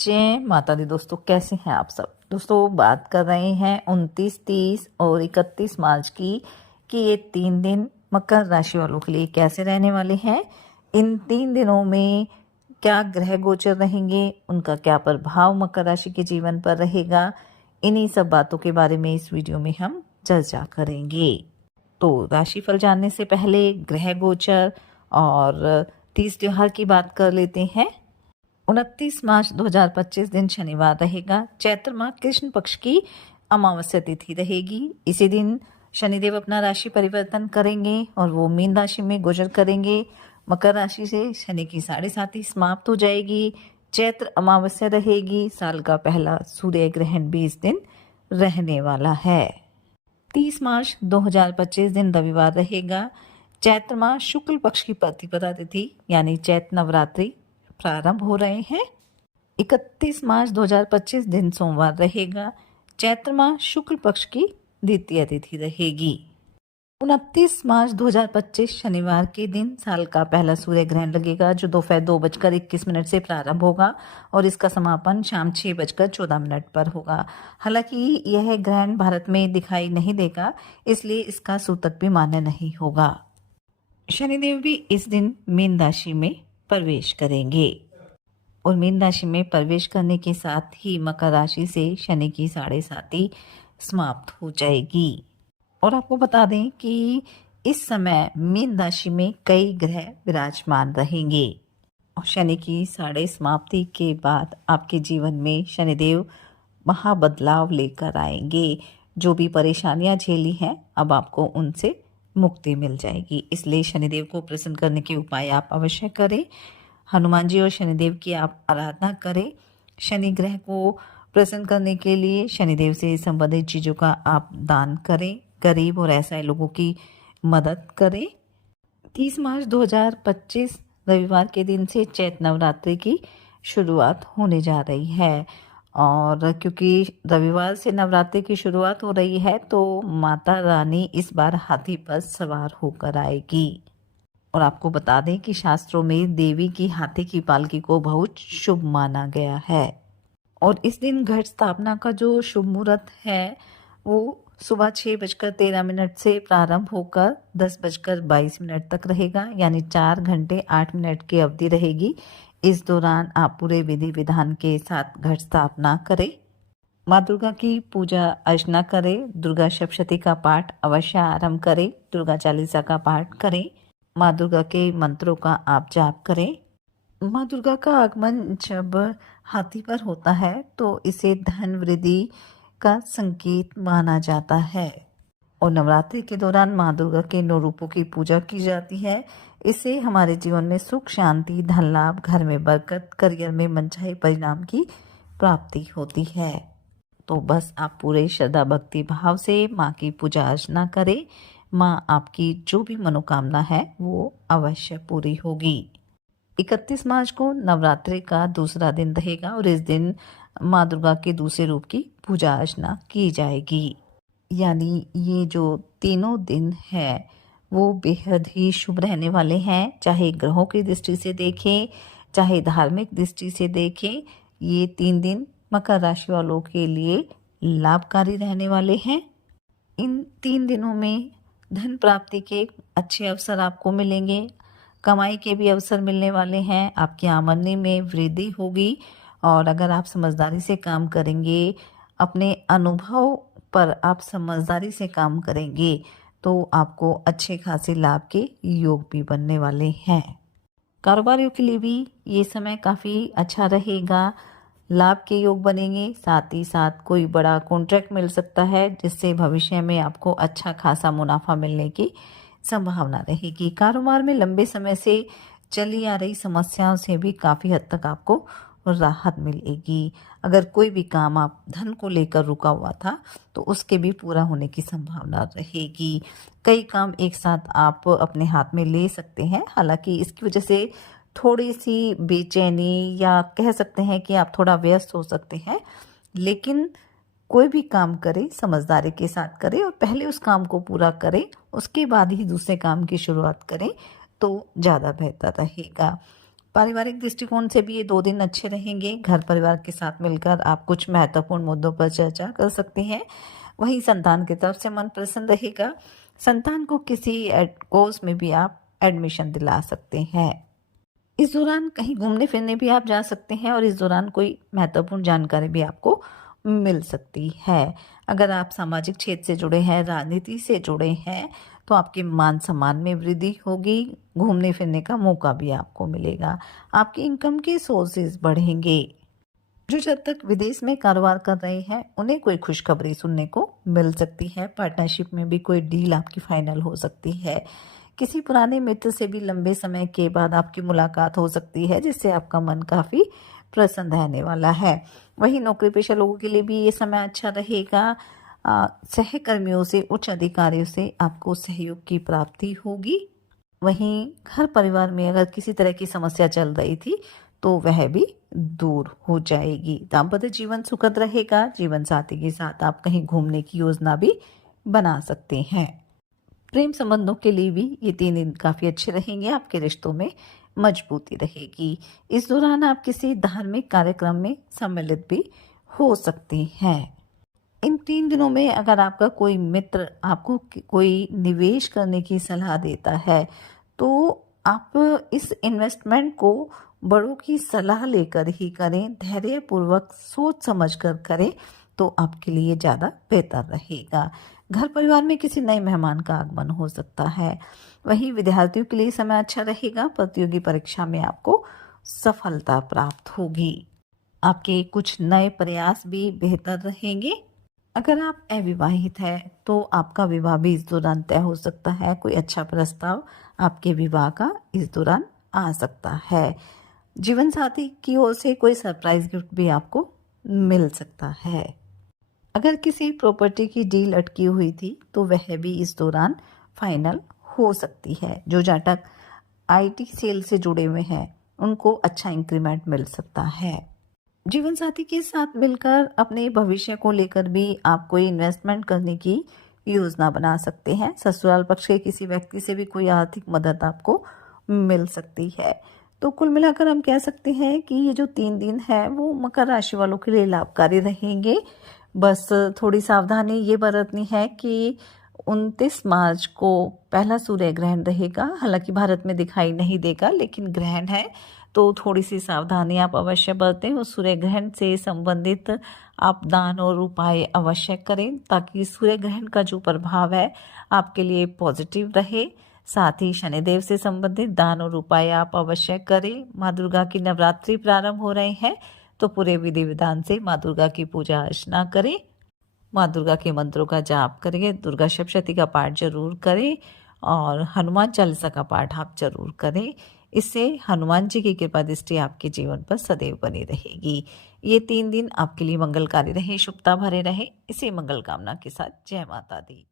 जय माता दी दोस्तों, कैसे हैं आप सब। दोस्तों बात कर रहे हैं 29, 30 और 31 मार्च की कि ये 3 दिन मकर राशि वालों के लिए कैसे रहने वाले हैं। इन 3 दिनों में क्या ग्रह गोचर रहेंगे, उनका क्या प्रभाव मकर राशि के जीवन पर रहेगा, इन्हीं सब बातों के बारे में इस वीडियो में हम चर्चा करेंगे। तो राशिफल जानने से पहले ग्रह गोचर और तीज त्योहार की बात कर लेते हैं। 29 मार्च 2025 दिन शनिवार रहेगा। चैत्र माह कृष्ण पक्ष की अमावस्या तिथि रहेगी। इसी दिन शनिदेव अपना राशि परिवर्तन करेंगे और वो मीन राशि में गोचर करेंगे। मकर राशि से शनि की 7.5 समाप्त हो जाएगी। चैत्र अमावस्या रहेगी। साल का पहला सूर्य ग्रहण भी इस दिन रहने वाला है। 30 मार्च 2025 दिन रविवार रहेगा। चैत्र माह शुक्ल पक्ष की प्रतिपदा तिथि यानी चैत्र नवरात्रि प्रारंभ हो रहे हैं। 31 मार्च 2025 दिन सोमवार रहेगा। चैत्र माह शुक्ल पक्ष की द्वितीय तिथि रहेगी। 29 मार्च 2025 शनिवार के दिन साल का पहला सूर्य ग्रहण लगेगा, जो दोपहर 2:21 से प्रारंभ होगा और इसका समापन शाम 6:14 पर होगा। हालांकि यह ग्रहण भारत में दिखाई नहीं देगा, इसलिए इसका सूतक भी मान्य नहीं होगा। शनिदेव भी इस दिन मीन राशि में प्रवेश करेंगे और मीन राशि में प्रवेश करने के साथ ही मकर राशि से शनि की 7.5 समाप्त हो जाएगी। और आपको बता दें कि इस समय मीन राशि में कई ग्रह विराजमान रहेंगे और शनि की 7.5 समाप्ति के बाद आपके जीवन में शनिदेव महाबदलाव लेकर आएंगे। जो भी परेशानियां झेली हैं, अब आपको उनसे मुक्ति मिल जाएगी। इसलिए शनिदेव को प्रसन्न करने के उपाय आप अवश्य करें। हनुमान जी और शनिदेव की आप आराधना करें। शनि ग्रह को प्रसन्न करने के लिए शनिदेव से संबंधित चीज़ों का आप दान करें। गरीब और असहाय लोगों की मदद करें। 30 मार्च 2025 रविवार के दिन से चैत्र नवरात्रि की शुरुआत होने जा रही है और क्योंकि रविवार से नवरात्रि की शुरुआत हो रही है तो माता रानी इस बार हाथी पर सवार होकर आएगी। और आपको बता दें कि शास्त्रों में देवी की हाथी की पालकी को बहुत शुभ माना गया है। और इस दिन घट स्थापना का जो शुभ मुहूर्त है वो सुबह 6:13 से प्रारंभ होकर 10:22 तक रहेगा, यानी 4 घंटे 8 मिनट की अवधि रहेगी। इस दौरान आप पूरे विधि विधान के साथ घट स्थापना करें। माँ दुर्गा की पूजा अर्चना करें। दुर्गा सप्तशती का पाठ अवश्य आरंभ करें। दुर्गा चालीसा का पाठ करें। माँ दुर्गा के मंत्रों का आप जाप करें। माँ दुर्गा का आगमन जब हाथी पर होता है तो इसे धन वृद्धि का संकेत माना जाता है। और नवरात्रि के दौरान माँ दुर्गा के 9 रूपों की पूजा की जाती है। इससे हमारे जीवन में सुख, शांति, धन लाभ, घर में बरकत, करियर में मनचाहे परिणाम की प्राप्ति होती है। तो बस आप पूरे श्रद्धा भक्ति भाव से माँ की पूजा अर्चना करें। माँ आपकी जो भी मनोकामना है वो अवश्य पूरी होगी। 31 मार्च को नवरात्रि का दूसरा दिन रहेगा और इस दिन माँ दुर्गा के दूसरे रूप की पूजा अर्चना की जाएगी। यानी ये जो तीनों दिन है वो बेहद ही शुभ रहने वाले हैं। चाहे ग्रहों की दृष्टि से देखें, चाहे धार्मिक दृष्टि से देखें, ये 3 दिन मकर राशि वालों के लिए लाभकारी रहने वाले हैं। इन 3 दिनों में धन प्राप्ति के अच्छे अवसर आपको मिलेंगे। कमाई के भी अवसर मिलने वाले हैं। आपकी आमदनी में वृद्धि होगी और अगर आप समझदारी से काम करेंगे, अपने अनुभव पर आप समझदारी से काम करेंगे तो आपको अच्छे खासे लाभ के योग भी बनने वाले हैं। कारोबारियों के लिए भी ये समय काफ़ी अच्छा रहेगा। लाभ के योग बनेंगे। साथ ही साथ कोई बड़ा कॉन्ट्रैक्ट मिल सकता है जिससे भविष्य में आपको अच्छा खासा मुनाफा मिलने की संभावना रहेगी। कारोबार में लंबे समय से चली आ रही समस्याओं से भी काफ़ी हद तक आपको राहत मिलेगी। अगर कोई भी काम आप धन को लेकर रुका हुआ था तो उसके भी पूरा होने की संभावना रहेगी। कई काम एक साथ आप अपने हाथ में ले सकते हैं। हालांकि इसकी वजह से थोड़ी सी बेचैनी या कह सकते हैं कि आप थोड़ा व्यस्त हो सकते हैं, लेकिन कोई भी काम करें समझदारी के साथ करें और पहले उस काम को पूरा करें, उसके बाद ही दूसरे काम की शुरुआत करें तो ज़्यादा बेहतर रहेगा। पारिवारिक दृष्टिकोण से भी ये 2 दिन अच्छे रहेंगे। घर परिवार के साथ मिलकर आप कुछ महत्वपूर्ण मुद्दों पर चर्चा कर सकते हैं। वहीं संतान की तरफ से मन प्रसन्न रहेगा। संतान को किसी कोर्स में भी आप एडमिशन दिला सकते हैं। इस दौरान कहीं घूमने फिरने भी आप जा सकते हैं और इस दौरान कोई महत्वपूर्ण जानकारी भी आपको मिल सकती है। अगर आप सामाजिक क्षेत्र से जुड़े हैं, राजनीति से जुड़े हैं, तो आपके मान सम्मान में वृद्धि होगी। घूमने फिरने का मौका भी आपको मिलेगा। आपकी इनकम के सोर्सेज बढ़ेंगे। जो जब तक विदेश में कारोबार कर रहे हैं उन्हें कोई खुशखबरी सुनने को मिल सकती है। पार्टनरशिप में भी कोई डील आपकी फाइनल हो सकती है। किसी पुराने मित्र से भी लंबे समय के बाद आपकी मुलाकात हो सकती है, जिससे आपका मन काफ़ी प्रसन्न रहने वाला है। वहीं नौकरी पेशा लोगों के लिए भी ये समय अच्छा रहेगा। सहकर्मियों से, उच्च अधिकारियों से आपको सहयोग की प्राप्ति होगी। वहीं घर परिवार में अगर किसी तरह की समस्या चल रही थी तो वह भी दूर हो जाएगी। दाम्पत्य जीवन सुखद रहेगा। जीवन साथी के साथ आप कहीं घूमने की योजना भी बना सकते हैं। प्रेम संबंधों के लिए भी ये 3 दिन काफ़ी अच्छे रहेंगे। आपके रिश्तों में मजबूती रहेगी। इस दौरान आप किसी धार्मिक कार्यक्रम में सम्मिलित भी हो सकते हैं। इन 3 दिनों में अगर आपका कोई मित्र आपको कोई निवेश करने की सलाह देता है तो आप इस इन्वेस्टमेंट को बड़ों की सलाह लेकर ही करें। धैर्यपूर्वक सोच समझ कर करें तो आपके लिए ज़्यादा बेहतर रहेगा। घर परिवार में किसी नए मेहमान का आगमन हो सकता है। वहीं विद्यार्थियों के लिए समय अच्छा रहेगा। प्रतियोगी परीक्षा में आपको सफलता प्राप्त होगी। आपके कुछ नए प्रयास भी बेहतर रहेंगे। अगर आप अविवाहित हैं तो आपका विवाह भी इस दौरान तय हो सकता है। कोई अच्छा प्रस्ताव आपके विवाह का इस दौरान आ सकता है। जीवन साथी की ओर से कोई सरप्राइज गिफ्ट भी आपको मिल सकता है। अगर किसी प्रॉपर्टी की डील अटकी हुई थी तो वह भी इस दौरान फाइनल हो सकती है। जो जातक आईटी सेल से जुड़े हुए हैं उनको अच्छा इंक्रीमेंट मिल सकता है। जीवन साथी के साथ मिलकर अपने भविष्य को लेकर भी आप कोई इन्वेस्टमेंट करने की योजना बना सकते हैं। ससुराल पक्ष के किसी व्यक्ति से भी कोई आर्थिक मदद आपको मिल सकती है। तो कुल मिलाकर हम कह सकते हैं कि ये जो 3 दिन है वो मकर राशि वालों के लिए लाभकारी रहेंगे। बस थोड़ी सावधानी ये बरतनी है कि 29 मार्च को पहला सूर्य ग्रहण रहेगा। हालांकि भारत में दिखाई नहीं देगा लेकिन ग्रहण है तो थोड़ी सी सावधानी आप अवश्य बरतें। उस सूर्य ग्रहण से संबंधित आप दान और उपाय अवश्य करें ताकि सूर्य ग्रहण का जो प्रभाव है आपके लिए पॉजिटिव रहे। साथ ही शनिदेव से संबंधित दान और उपाय आप अवश्य करें। माँ दुर्गा की नवरात्रि प्रारंभ हो रहे हैं तो पूरे विधि विधान से माँ दुर्गा की पूजा अर्चना करें। माँ दुर्गा के मंत्रों का जाप करें। दुर्गा सप्तशती का पाठ जरूर करें और हनुमान चालीसा का पाठ आप जरूर करें। इससे हनुमान जी की कृपा दृष्टि आपके जीवन पर सदैव बनी रहेगी। ये 3 दिन आपके लिए मंगलकारी रहे, शुभता भरे रहे। इसी मंगल कामना के साथ जय माता दी।